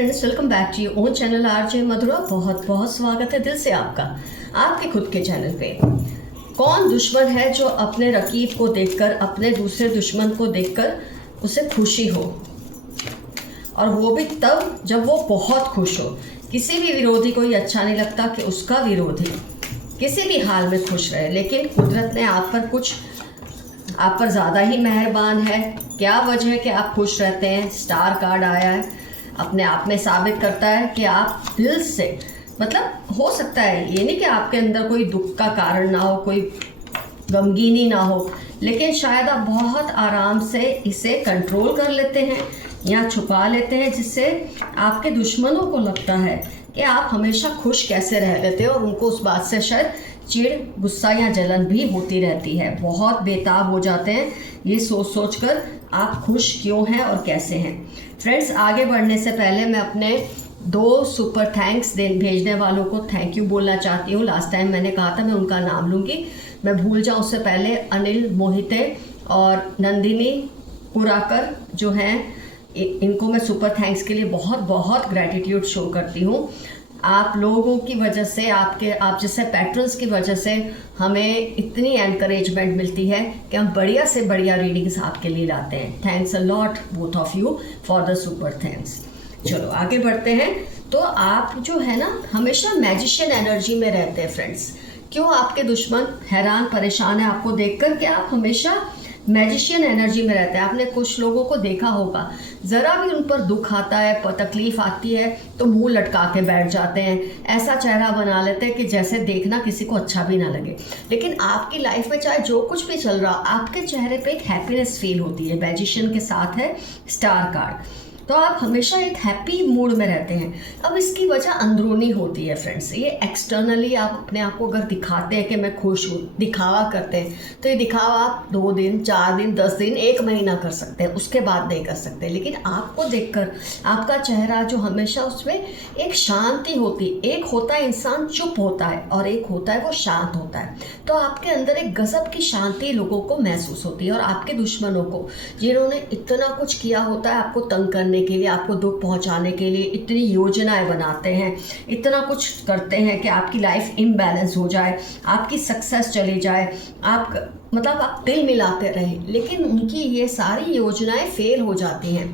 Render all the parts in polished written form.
Friends, welcome back to your own channel RJ Madhura. बहुत बहुत स्वागत है दिल से आपका आपके खुद के चैनल पे। कौन दुश्मन है जो अपने रकीब को देखकर, अपने दूसरे दुश्मन को देखकर उसे खुशी हो, और वो भी तब जब वो बहुत खुश हो। किसी भी विरोधी को ये अच्छा नहीं लगता कि उसका विरोधी किसी भी हाल में खुश रहे, लेकिन कुदरत ने आप पर ज़्यादा ही मेहरबान है। क्या वजह है कि आप खुश रहते हैं? स्टार कार्ड आया है, अपने आप में साबित करता है कि आप दिल से, मतलब हो सकता है ये नहीं कि आपके अंदर कोई दुख का कारण ना हो, कोई गमगीनी ना हो, लेकिन शायद आप बहुत आराम से इसे कंट्रोल कर लेते हैं या छुपा लेते हैं, जिससे आपके दुश्मनों को लगता है कि आप हमेशा खुश कैसे रह लेते हैं, और उनको उस बात से शायद चिढ़, गुस्सा या जलन भी होती रहती है। बहुत बेताब हो जाते हैं ये सोच कर आप खुश क्यों हैं और कैसे हैं। फ्रेंड्स, आगे बढ़ने से पहले मैं अपने 2 सुपर थैंक्स भेजने वालों को थैंक यू बोलना चाहती हूँ। लास्ट टाइम मैंने कहा था मैं उनका नाम लूँगी, मैं भूल जाऊँ उससे पहले। अनिल मोहिते और नंदिनी पुराकर जो हैं, इनको मैं सुपर थैंक्स के लिए बहुत बहुत ग्रैटिट्यूड शो करती हूँ। आप लोगों की वजह से, आप जैसे पैट्रन्स की वजह से हमें इतनी एनकरेजमेंट मिलती है कि हम बढ़िया से बढ़िया रीडिंग्स आपके लिए लाते हैं। Thanks a lot both of you for the super thanks. चलो आगे बढ़ते हैं। तो आप जो है ना, हमेशा मैजिशियन एनर्जी में रहते हैं फ्रेंड्स। क्यों आपके दुश्मन हैरान परेशान है आपको देखकर कि आप हमेशा मैजिशियन एनर्जी में रहते हैं? आपने कुछ लोगों को देखा होगा, ज़रा भी उन पर दुख आता है, तकलीफ आती है तो मुंह लटका के बैठ जाते हैं, ऐसा चेहरा बना लेते हैं कि जैसे देखना किसी को अच्छा भी ना लगे। लेकिन आपकी लाइफ में चाहे जो कुछ भी चल रहा, आपके चेहरे पे एक हैप्पीनेस फील होती है। मैजिशियन के साथ है स्टार कार्ड, तो आप हमेशा एक हैप्पी मूड में रहते हैं। अब इसकी वजह अंदरूनी होती है फ्रेंड्स। ये एक्सटर्नली आप अपने आप को अगर दिखाते हैं कि मैं खुश हूँ, दिखावा करते हैं, तो ये दिखावा आप 2 दिन, 4 दिन, 10 दिन, 1 महीना कर सकते हैं, उसके बाद नहीं कर सकते। लेकिन आपको देखकर आपका चेहरा जो हमेशा, उसमें एक शांति होती है। एक होता है इंसान चुप होता है और एक होता है वो शांत होता है। तो आपके अंदर एक गजब की शांति लोगों को महसूस होती है। और आपके दुश्मनों को, जिन्होंने इतना कुछ किया होता है आपको तंग करने के लिए, आपको दुख पहुंचाने के लिए, इतनी योजनाएं बनाते हैं, इतना कुछ करते हैं कि आपकी लाइफ इम्बैलेंस हो जाए, आपकी सक्सेस चली जाए, आप दिल मिलाते रहें, लेकिन उनकी ये सारी योजनाएं फेल हो जाती हैं।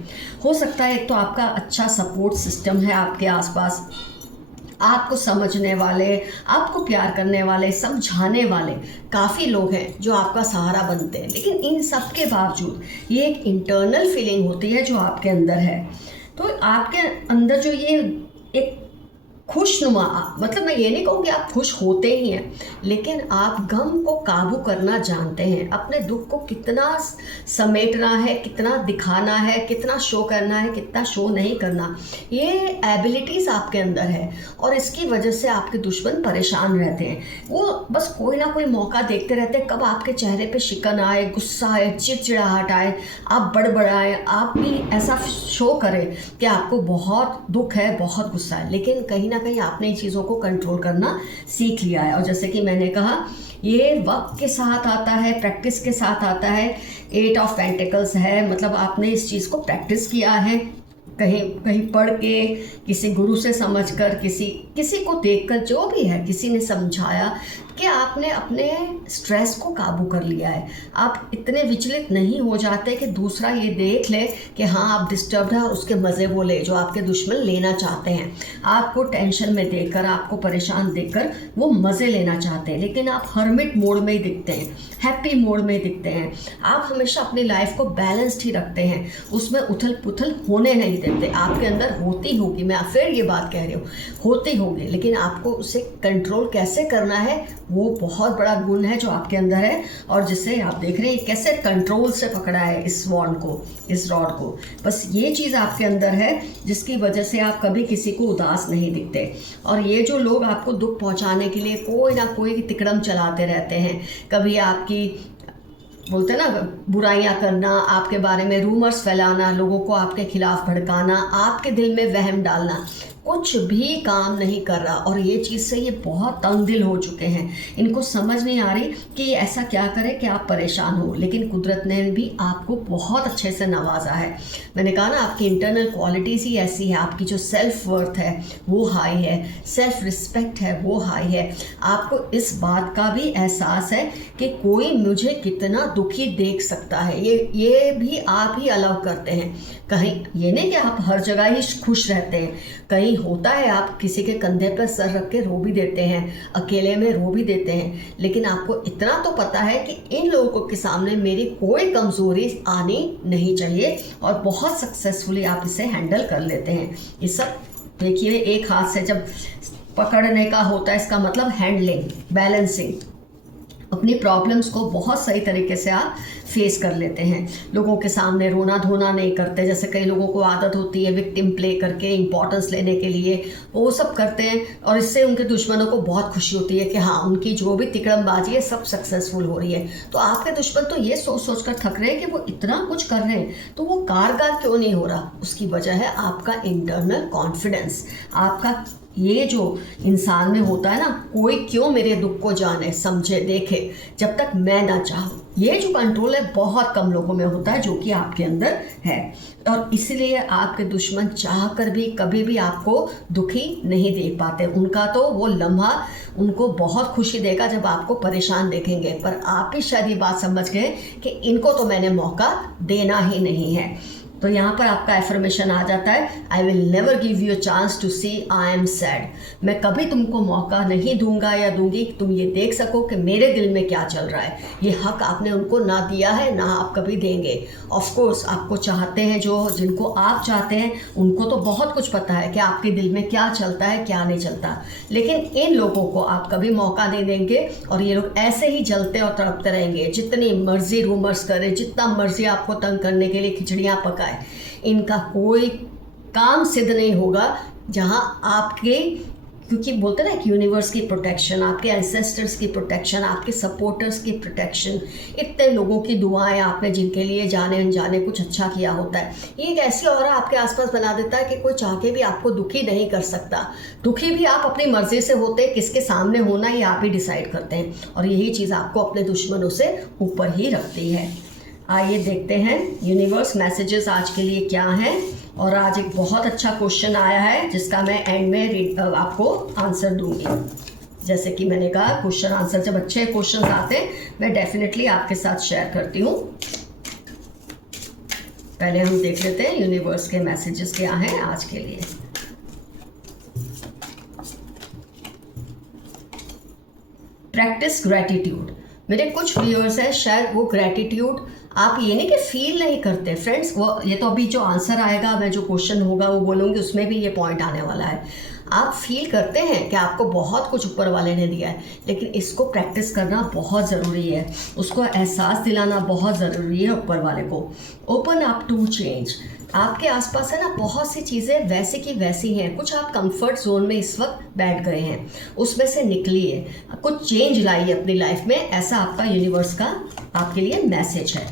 हो सकता है एक तो आपका अच्छा सपोर्ट सिस्टम है आपके आसपास, आपको समझने वाले, आपको प्यार करने वाले, समझाने वाले काफ़ी लोग हैं जो आपका सहारा बनते हैं। लेकिन इन सब के बावजूद ये एक इंटरनल फीलिंग होती है जो आपके अंदर है। तो आपके अंदर जो ये एक खुशनुमा, मतलब मैं ये नहीं कहूँगी आप खुश होते ही हैं, लेकिन आप गम को काबू करना जानते हैं। अपने दुख को कितना समेटना है, कितना दिखाना है, कितना शो करना है, कितना शो नहीं करना, ये एबिलिटीज़ आपके अंदर है। और इसकी वजह से आपके दुश्मन परेशान रहते हैं। वो बस कोई ना कोई मौका देखते रहते हैं, कब आपके चेहरे पे शिकन आए, गुस्सा आए, चिड़चिड़ाहट आए, आप बड़बड़ाएं, आप भी ऐसा शो करें कि आपको बहुत दुख है, बहुत गुस्सा है। लेकिन कहीं ना कहीं आपने इन चीज़ों को कंट्रोल करना सीख लिया है। और जैसे कि मैंने कहा, ये वक्त के साथ आता है, प्रैक्टिस के साथ आता है। 8 ऑफ पेंटिकल्स है, मतलब आपने इस चीज़ को प्रैक्टिस किया है, कहीं पढ़ के, किसी गुरु से समझकर, किसी को देखकर, जो भी है, किसी ने समझाया कि आपने अपने स्ट्रेस को काबू कर लिया है। आप इतने विचलित नहीं हो जाते कि दूसरा ये देख ले कि हाँ आप डिस्टर्ब है, उसके मज़े वो ले जो आपके दुश्मन लेना चाहते हैं। आपको टेंशन में देखकर, आपको परेशान देखकर वो मज़े लेना चाहते हैं, लेकिन आप हर्मिट मोड में ही दिखते हैं, हैप्पी मोड में ही दिखते हैं। आप हमेशा अपनी लाइफ को बैलेंस्ड ही रखते हैं, उसमें उथल पुथल होने नहीं देते। आपके अंदर होती होगी, मैं फिर ये बात कह रही हूँ, होती होगी, लेकिन आपको उसे कंट्रोल कैसे करना है, वो बहुत बड़ा गुण है जो आपके अंदर है। और जिसे आप देख रहे हैं कैसे कंट्रोल से पकड़ा है इस वॉन्ड को, इस रॉड को। बस ये चीज़ आपके अंदर है जिसकी वजह से आप कभी किसी को उदास नहीं दिखते। और ये जो लोग आपको दुख पहुंचाने के लिए कोई ना कोई तिकड़म चलाते रहते हैं, कभी आपकी, बोलते हैं ना, बुराइयां करना, आपके बारे में रूमर्स फैलाना, लोगों को आपके खिलाफ भड़काना, आपके दिल में वहम डालना, कुछ भी काम नहीं कर रहा, और ये चीज़ से ये बहुत तंग दिल हो चुके हैं। इनको समझ नहीं आ रही कि ये ऐसा क्या करे कि आप परेशान हो, लेकिन कुदरत ने भी आपको बहुत अच्छे से नवाजा है। मैंने कहा ना, आपकी इंटरनल क्वालिटीज़ ही ऐसी है, आपकी जो सेल्फ वर्थ है वो हाई है, सेल्फ रिस्पेक्ट है वो हाई है। आपको इस बात का भी एहसास है कि कोई मुझे कितना दुखी देख सकता है, ये भी आप ही अलाउ करते हैं। कहीं ये नहीं कि आप हर जगह ही खुश रहते हैं, कहीं होता है आप किसी के कंधे पर सर रख के रो भी देते हैं, अकेले में रो भी देते हैं, लेकिन आपको इतना तो पता है कि इन लोगों के सामने मेरी कोई कमज़ोरी आनी नहीं चाहिए, और बहुत सक्सेसफुली आप इसे हैंडल कर लेते हैं। ये सब देखिए, एक हाथ से जब पकड़ने का होता है, इसका मतलब हैंडलिंग, बैलेंसिंग, अपनी प्रॉब्लम्स को बहुत सही तरीके से आप फेस कर लेते हैं। लोगों के सामने रोना धोना नहीं करते, जैसे कई लोगों को आदत होती है विक्टिम प्ले करके इंपॉर्टेंस लेने के लिए, वो सब करते हैं, और इससे उनके दुश्मनों को बहुत खुशी होती है कि हाँ, उनकी जो भी तिकड़मबाजी है सब सक्सेसफुल हो रही है। तो आपके दुश्मन तो ये सोच सोच कर थक रहे हैं कि वो इतना कुछ कर रहे हैं तो वो कारगर क्यों नहीं हो रहा। उसकी वजह है आपका इंटरनल कॉन्फिडेंस, आपका ये जो इंसान में होता है ना, कोई क्यों मेरे दुख को जाने समझे देखे जब तक मैं ना चाहूँ। ये जो कंट्रोल है बहुत कम लोगों में होता है, जो कि आपके अंदर है, और इसलिए आपके दुश्मन चाह कर भी कभी भी आपको दुखी नहीं देख पाते। उनका तो वो लम्हा उनको बहुत खुशी देगा जब आपको परेशान देखेंगे, पर आप भी शायद ये बात समझ गए कि इनको तो मैंने मौका देना ही नहीं है। तो यहाँ पर आपका एफर्मेशन आ जाता है, I will never give you a chance to see I am sad. मैं कभी तुमको मौका नहीं दूंगा या दूंगी कि तुम ये देख सको कि मेरे दिल में क्या चल रहा है। ये हक आपने उनको ना दिया है, ना आप कभी देंगे। ऑफ कोर्स आपको चाहते हैं, जो जिनको आप चाहते हैं उनको तो बहुत कुछ पता है कि आपके दिल में क्या चलता है क्या नहीं चलता, लेकिन इन लोगों को आप कभी मौका नहीं देंगे, और ये लोग ऐसे ही जलते और तड़पते रहेंगे। जितनी मर्जी रूमर्स करें, जितना मर्जी आपको तंग करने के लिए खिचड़ियाँ पकाए, इनका कोई काम सिद्ध नहीं होगा जहां आपके, क्योंकि बोलते ना कि यूनिवर्स की प्रोटेक्शन, आपके एंसेस्टर्स की प्रोटेक्शन, आपके सपोर्टर्स की प्रोटेक्शन, इतने लोगों की दुआएं आपने जिनके लिए जाने अनजाने कुछ अच्छा किया होता है, ये एक ऐसी ऑरा आपके आसपास बना देता है कि कोई चाह के भी आपको दुखी नहीं कर सकता। दुखी भी आप अपनी मर्जी से होते, किसके सामने होना ये आप ही डिसाइड करते हैं, और यही चीज़ आपको अपने दुश्मनों से ऊपर ही रखती है। आइए देखते हैं यूनिवर्स मैसेजेस आज के लिए क्या हैं। और आज एक बहुत अच्छा क्वेश्चन आया है जिसका मैं एंड में आपको आंसर दूंगी। जैसे कि मैंने कहा, क्वेश्चन आंसर जब अच्छे क्वेश्चन आते हैं मैं डेफिनेटली आपके साथ शेयर करती हूँ। पहले हम देख लेते हैं यूनिवर्स के मैसेजेस क्या हैं आज के लिए। Practice gratitude. मेरे कुछ व्यूअर्स हैं, शायद वो ग्रैटिट्यूड आप ये नहीं कि फील नहीं करते फ्रेंड्स, वो ये तो अभी जो आंसर आएगा, मैं जो क्वेश्चन होगा वो बोलूँगी, उसमें भी ये पॉइंट आने वाला है। आप फील करते हैं कि आपको बहुत कुछ ऊपर वाले ने दिया है, लेकिन इसको प्रैक्टिस करना बहुत ज़रूरी है, उसको एहसास दिलाना बहुत ज़रूरी है ऊपर वाले को। Open up to change. आपके आसपास है ना बहुत सी चीज़ें वैसी की वैसी हैं, कुछ आप कंफर्ट जोन में इस वक्त बैठ गए हैं, उसमें से निकलिए, कुछ चेंज लाइए अपनी लाइफ में, ऐसा आपका यूनिवर्स का आपके लिए मैसेज है।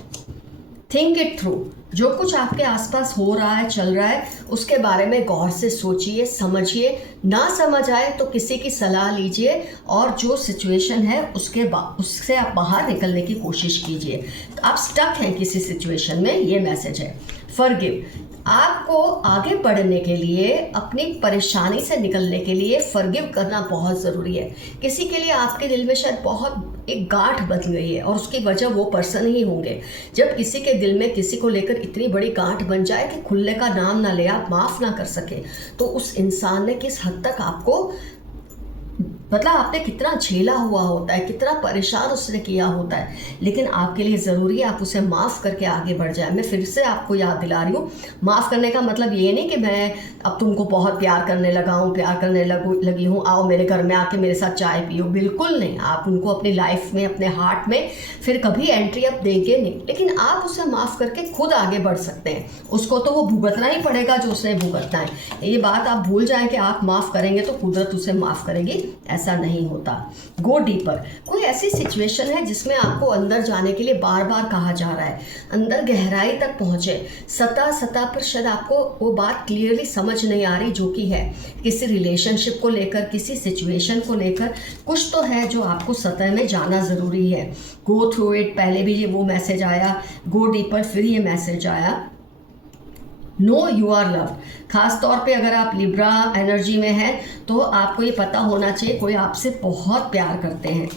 Think it through. जो कुछ आपके आसपास हो रहा है, चल रहा है, उसके बारे में गौर से सोचिए, समझिए, ना समझ आए तो किसी की सलाह लीजिए, और जो सिचुएशन है उससे आप बाहर निकलने की कोशिश कीजिए। आप स्टक हैं किसी सिचुएशन में, ये मैसेज है। फॉरगिव। आपको आगे बढ़ने के लिए, अपनी परेशानी से निकलने के लिए फॉरगिव करना बहुत ज़रूरी है। किसी के लिए आपके दिल में शायद बहुत एक गांठ बन गई है, और उसकी वजह वो पर्सन ही होंगे। जब किसी के दिल में किसी को लेकर इतनी बड़ी गांठ बन जाए कि खुलने का नाम ना ले, आप माफ़ ना कर सके, तो उस इंसान ने किस हद तक आपको, मतलब आपने कितना झेला हुआ होता है, कितना परेशान उसने किया होता है, लेकिन आपके लिए ज़रूरी है आप उसे माफ़ करके आगे बढ़ जाए। मैं फिर से आपको याद दिला रही हूँ, माफ़ करने का मतलब ये नहीं कि मैं अब तुमको बहुत प्यार करने लगा हूँ, प्यार करने लगी हूँ, आओ मेरे घर में आके मेरे साथ चाय पियो, बिल्कुल नहीं। आप उनको अपनी लाइफ में, अपने हार्ट में फिर कभी एंट्री अब देंगे नहीं, लेकिन आप उसे माफ़ करके खुद आगे बढ़ सकते हैं। उसको तो वो भुगतना ही पड़ेगा जो उसने भुगतना है। ये बात आप भूल जाएं कि आप माफ़ करेंगे तो कुदरत उसे माफ़ करेगी, ऐसा ऐसा नहीं होता। गो डीपर, कोई ऐसी सिचुएशन है जिसमें आपको अंदर जाने के लिए बार बार कहा जा रहा है, अंदर गहराई तक पहुँचे, सतह पर शायद आपको वो बात क्लियरली समझ नहीं आ रही जो कि है किसी रिलेशनशिप को लेकर, किसी सिचुएशन को लेकर कुछ तो है जो आपको सतह में जाना ज़रूरी है। गो थ्रू इट, पहले भी ये वो मैसेज आया, गो डीपर फिर ये मैसेज आया, नो यू आर लव। खास तौर पे अगर आप लिब्रा एनर्जी में हैं तो आपको ये पता होना चाहिए कोई आपसे बहुत प्यार करते हैं,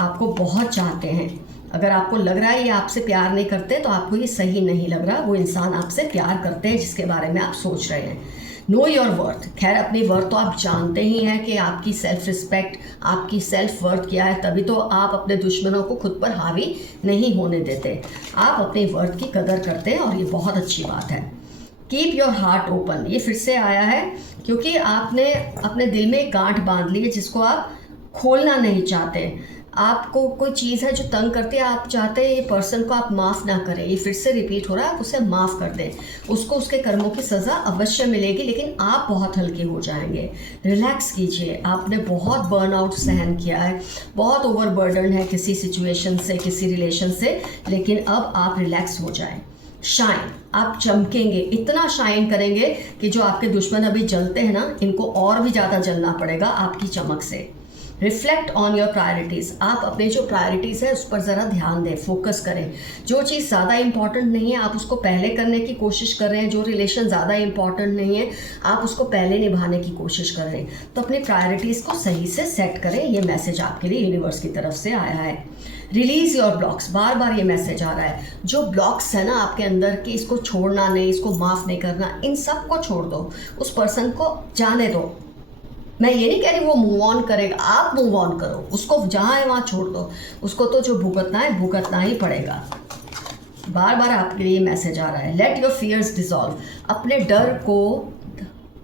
आपको बहुत चाहते हैं। अगर आपको लग रहा है ये आपसे प्यार नहीं करते तो आपको ये सही नहीं लग रहा, वो इंसान आपसे प्यार करते हैं जिसके बारे में आप सोच रहे हैं। नो योर वर्थ, खैर अपनी वर्थ तो आप जानते ही हैं कि आपकी सेल्फ रिस्पेक्ट, आपकी सेल्फ वर्थ क्या है, तभी तो आप अपने दुश्मनों को खुद पर हावी नहीं होने देते। आप अपनी वर्थ की कदर करते हैं और ये बहुत अच्छी बात है। कीप योर हार्ट ओपन, ये फिर से आया है क्योंकि आपने अपने दिल में एक गांठ बांध ली है जिसको आप खोलना नहीं चाहते। आपको कोई चीज़ है जो तंग करती है, आप चाहते हैं ये पर्सन को आप माफ़ ना करें, ये फिर से रिपीट हो रहा है, आप उसे माफ़ कर दें, उसको उसके कर्मों की सज़ा अवश्य मिलेगी, लेकिन आप बहुत हल्के हो जाएंगे। रिलैक्स कीजिए, आपने बहुत बर्नआउट सहन किया है, बहुत ओवरबर्डन है किसी सिचुएशन से, किसी रिलेशन से, लेकिन अब आप रिलैक्स हो जाएं। शाइन, आप चमकेंगे, इतना शाइन करेंगे कि जो आपके दुश्मन अभी जलते हैं ना, इनको और भी ज़्यादा जलना पड़ेगा आपकी चमक से। रिफ्लेक्ट ऑन योर प्रायोरिटीज़, आप अपने जो प्रायोरिटीज़ है उस पर ज़रा ध्यान दें, फोकस करें। जो चीज़ ज़्यादा इंपॉर्टेंट नहीं है आप उसको पहले करने की कोशिश कर रहे हैं, जो रिलेशन ज़्यादा इंपॉर्टेंट नहीं है आप उसको पहले निभाने की कोशिश कर रहे हैं। तो अपनी प्रायोरिटीज़ को सही से सेट करें, ये मैसेज आपके लिए यूनिवर्स की तरफ से आया है। रिलीज़ योर ब्लॉक्स, बार बार ये मैसेज आ रहा है, जो ब्लॉक्स है ना आपके अंदर की, इसको छोड़ना नहीं, इसको माफ़ नहीं करना, इन सब को छोड़ दो, उस पर्सन को जाने दो। मैं ये नहीं कह रही वो मूव ऑन करेगा, आप मूव ऑन करो, उसको जहाँ है वहाँ छोड़ दो, उसको तो जो भुगतना है भुगतना ही पड़ेगा। बार बार आपके लिए मैसेज आ रहा है, लेट योर फियर्स डिसॉल्व, अपने डर को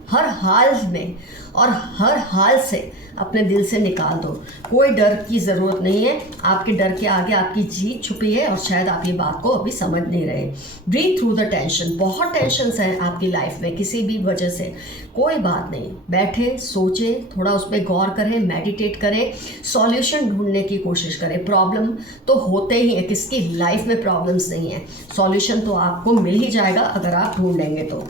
हर हाल में और हर हाल से अपने दिल से निकाल दो। कोई डर की ज़रूरत नहीं है, आपके डर के आगे आपकी जीत छुपी है और शायद आप ये बात को अभी समझ नहीं रहे। ब्रीथ थ्रू द टेंशन, बहुत टेंशन्स हैं आपकी लाइफ में किसी भी वजह से, कोई बात नहीं, बैठे सोचें, थोड़ा उस पर गौर करें, मेडिटेट करें, सॉल्यूशन ढूंढने की कोशिश करें। प्रॉब्लम तो होते ही है, किसकी लाइफ में प्रॉब्लम्स नहीं है, सॉल्यूशन तो आपको मिल ही जाएगा अगर आप ढूंढेंगे तो।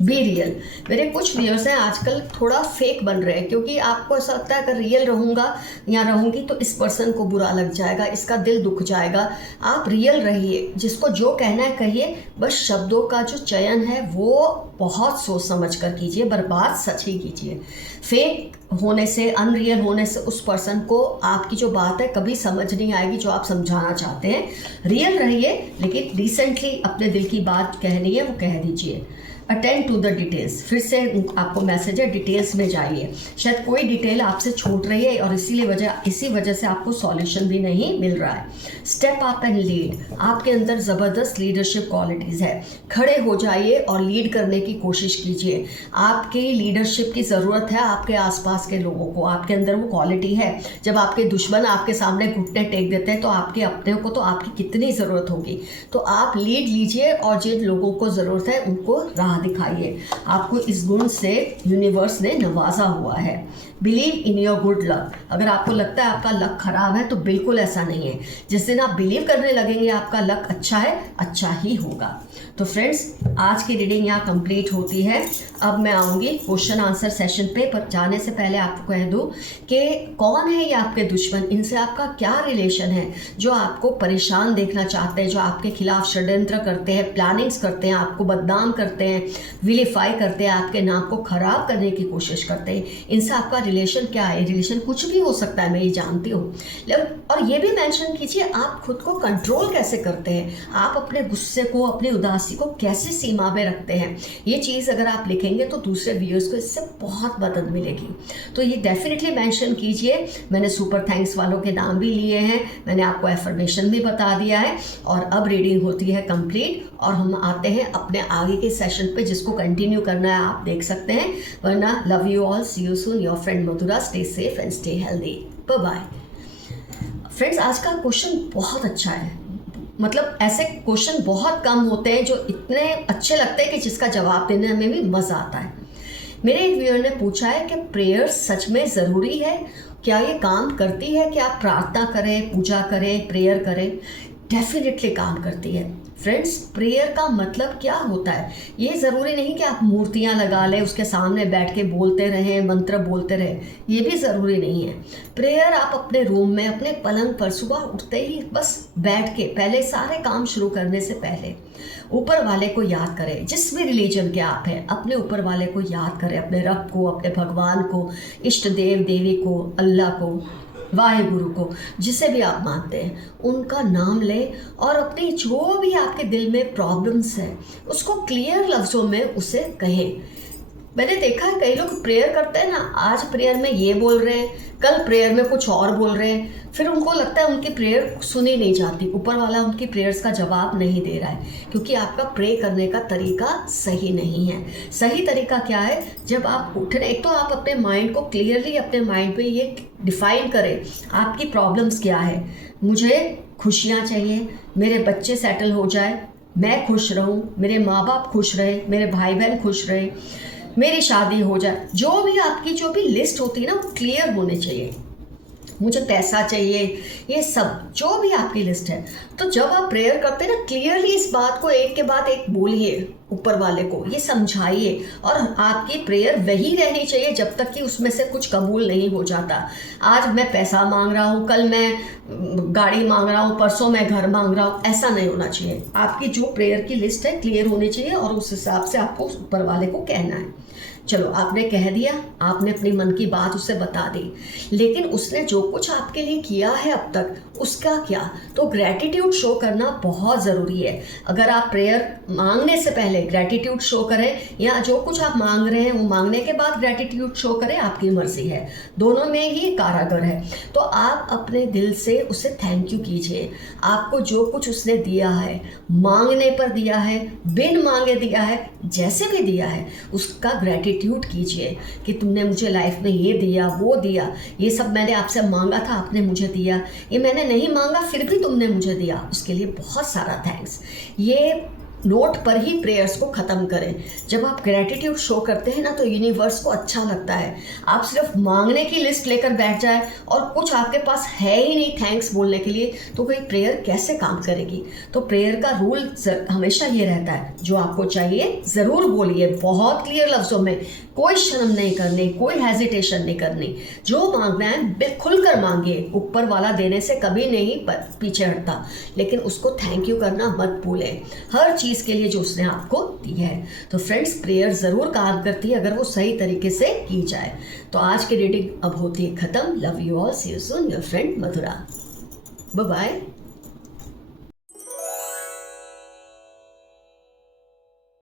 बी रियल, मेरे कुछ व्यूअर्स हैं आजकल थोड़ा फेक बन रहे हैं क्योंकि आपको ऐसा लगता है अगर रियल रहूँगा या रहूँगी तो इस पर्सन को बुरा लग जाएगा, इसका दिल दुख जाएगा। आप रियल रहिए, जिसको जो कहना है कहिए, बस शब्दों का जो चयन है वो बहुत सोच समझ कर कीजिए, बर्बाद सच ही कीजिए। फेक होने से, अनरियल होने से उस पर्सन को आपकी जो बात है कभी समझ नहीं आएगी जो आप समझाना चाहते हैं। रियल रहिए लेकिन डिसेंटली अपने दिल की बात कहनी है वो कह दीजिए। अटेंड टू द डिटेल्स, फिर से आपको मैसेज है डिटेल्स में जाइए, शायद कोई डिटेल आपसे छूट रही है और इसी वजह से आपको सॉल्यूशन भी नहीं मिल रहा है। स्टेप अप एंड लीड, आपके अंदर ज़बरदस्त लीडरशिप क्वालिटीज़ है, खड़े हो जाइए और लीड करने की कोशिश कीजिए। आपकी लीडरशिप की ज़रूरत है आपके आसपास के लोगों को, आपके अंदर वो क्वालिटी है। जब आपके दुश्मन आपके सामने घुटने टेक देते हैं तो आपके अपने को तो आपकी कितनी ज़रूरत होगी, तो आप लीड लीजिए और जिन लोगों को ज़रूरत है उनको राह दिखाइए। आपको इस गुण से यूनिवर्स ने नवाजा हुआ है। Believe in your good luck, अगर आपको लगता है आपका लक खराब है तो बिल्कुल ऐसा नहीं है। जिस दिन आप बिलीव करने लगेंगे आपका लक अच्छा है, अच्छा ही होगा। तो फ्रेंड्स, आज की रीडिंग यहाँ कंप्लीट होती है। अब मैं आऊँगी क्वेश्चन आंसर सेशन पे, पर जाने से पहले आपको कह दूँ कि कौन है ये आपके दुश्मन, इनसे आपका क्या रिलेशन है जो आपको परेशान देखना चाहते हैं, जो आपके खिलाफ षड्यंत्र करते हैं, प्लानिंग्स करते हैं, आपको बदनाम करते हैं, विलीफाई करते हैं, आपके नाम को खराब करने की कोशिश करते हैं। इनसे आपका रिलेशन क्या है? रिलेशन कुछ भी हो सकता है, मैं ये जानती हूँ। और ये भी मेंशन कीजिए आप खुद को कंट्रोल कैसे करते हैं, आप अपने गुस्से को, अपनी उदासी को कैसे सीमा में रखते हैं। ये चीज़ अगर आप लिखेंगे तो दूसरे व्यूअर्स को इससे बहुत मदद मिलेगी। तो ये डेफिनेटली मेंशन कीजिए। मैंने सुपर थैंक्स वालों के नाम भी लिए हैं, मैंने आपको एफर्मेशन भी बता दिया है। और अब रीडिंग होती है कंप्लीट और हम आते हैं अपने आगे के सेशन पे, जिसको कंटिन्यू करना है आप देख सकते हैं। वरना love you all, see you soon, your friend Madhura. Stay safe and stay healthy, bye bye. Friends, आज का क्वेश्चन बहुत अच्छा है। मतलब ऐसे क्वेश्चन बहुत कम होते हैं जो इतने अच्छे लगते हैं कि जिसका जवाब देने में भी मज़ा आता है। मेरे एक व्यूअर ने पूछा है कि प्रेयर सच में ज़रूरी है, क्या ये काम करती है कि आप प्रार्थना करें, पूजा करें, प्रेयर करें? डेफिनेटली काम करती है। फ्रेंड्स, प्रेयर का मतलब क्या होता है? ये ज़रूरी नहीं कि आप मूर्तियाँ लगा लें, उसके सामने बैठ के बोलते रहें, मंत्र बोलते रहें, ये भी ज़रूरी नहीं है। प्रेयर आप अपने रूम में, अपने पलंग पर सुबह उठते ही बस बैठ के पहले सारे काम शुरू करने से पहले ऊपर वाले को याद करें। जिस भी रिलीजन के आप हैं, अपने ऊपर वाले को याद करें, अपने रब को, अपने भगवान को, इष्ट देव देवी को, अल्लाह को, वाहेगुरु को, जिसे भी आप मानते हैं, उनका नाम लें और अपनी जो भी आपके दिल में प्रॉब्लम्स हैं उसको क्लियर लफ्ज़ों में उसे कहें। मैंने देखा है कई लोग प्रेयर करते हैं ना, आज प्रेयर में ये बोल रहे हैं, कल प्रेयर में कुछ और बोल रहे हैं, फिर उनको लगता है उनकी प्रेयर सुनी नहीं जाती, ऊपर वाला उनकी प्रेयर्स का जवाब नहीं दे रहा है, क्योंकि आपका प्रे करने का तरीका सही नहीं है। सही तरीका क्या है? जब आप उठने, एक तो आप अपने माइंड को क्लियरली अपने माइंड में ये डिफाइन करें आपकी प्रॉब्लम्स क्या है। मुझे खुशियाँ चाहिए, मेरे बच्चे सेटल हो जाए, मैं खुश रहूँ, मेरे माँ बाप खुश रहे, मेरे भाई बहन खुश रहे, मेरी शादी हो जाए। जो भी आपकी जो भी लिस्ट होती है ना, वो क्लियर होने चाहिए। मुझे पैसा चाहिए, ये सब जो भी आपकी लिस्ट है। तो जब आप प्रेयर करते हैं ना, क्लियरली इस बात को एक के बाद एक बोलिए, ऊपर वाले को ये समझाइए, और आपकी प्रेयर वही रहनी चाहिए जब तक कि उसमें से कुछ कबूल नहीं हो जाता। आज मैं पैसा मांग रहा हूँ, कल मैं गाड़ी मांग रहा हूँ, परसों मैं घर मांग रहा हूँ, ऐसा नहीं होना चाहिए। आपकी जो प्रेयर की लिस्ट है क्लियर होनी चाहिए और उस हिसाब से आपको ऊपर वाले को कहना है। चलो, आपने कह दिया, आपने अपनी मन की बात उसे बता दी, लेकिन उसने जो कुछ आपके लिए किया है अब तक, उसका क्या? तो ग्रैटिट्यूड शो करना बहुत ज़रूरी है। अगर आप प्रेयर मांगने से पहले ग्रैटिट्यूड शो करें, या जो कुछ आप मांग रहे हैं वो मांगने के बाद ग्रैटिट्यूड शो करें, आपकी मर्जी है, दोनों में ही कारागर है। तो आप अपने दिल से उसे थैंक यू कीजिए। आपको जो कुछ उसने दिया है, मांगने पर दिया है, बिन मांगे दिया है, जैसे भी दिया है, उसका ग्रैटिट्यूड कीजिए कि तुमने मुझे लाइफ में ये दिया, वो दिया, ये सब मैंने आपसे मांगा था, आपने मुझे दिया, ये मैंने नहीं मांगा फिर भी तुमने मुझे दिया, उसके लिए बहुत सारा थैंक्स। ये नोट पर ही प्रेयर्स को ख़त्म करें। जब आप ग्रैटिट्यूड शो करते हैं ना, तो यूनिवर्स को अच्छा लगता है। आप सिर्फ मांगने की लिस्ट लेकर बैठ जाए और कुछ आपके पास है ही नहीं थैंक्स बोलने के लिए, तो कोई प्रेयर कैसे काम करेगी? तो प्रेयर का रूल हमेशा ये रहता है, जो आपको चाहिए ज़रूर बोलिए, बहुत क्लियर लफ्ज़ों में, कोई शर्म नहीं करनी, कोई हेजिटेशन नहीं करनी। जो मांगना है बिल्कुल कर मांगिए, ऊपर वाला देने से कभी नहीं पीछे हटता, लेकिन उसको थैंक यू करना मत भूलें हर चीज़ के लिए जो उसने आपको दी है। तो फ्रेंड्स, प्रेयर ज़रूर काम करती है अगर वो सही तरीके से की जाए। तो आज की रीडिंग अब होती है ख़त्म। Love you all, see you soon, your friend Madhura. Bye bye.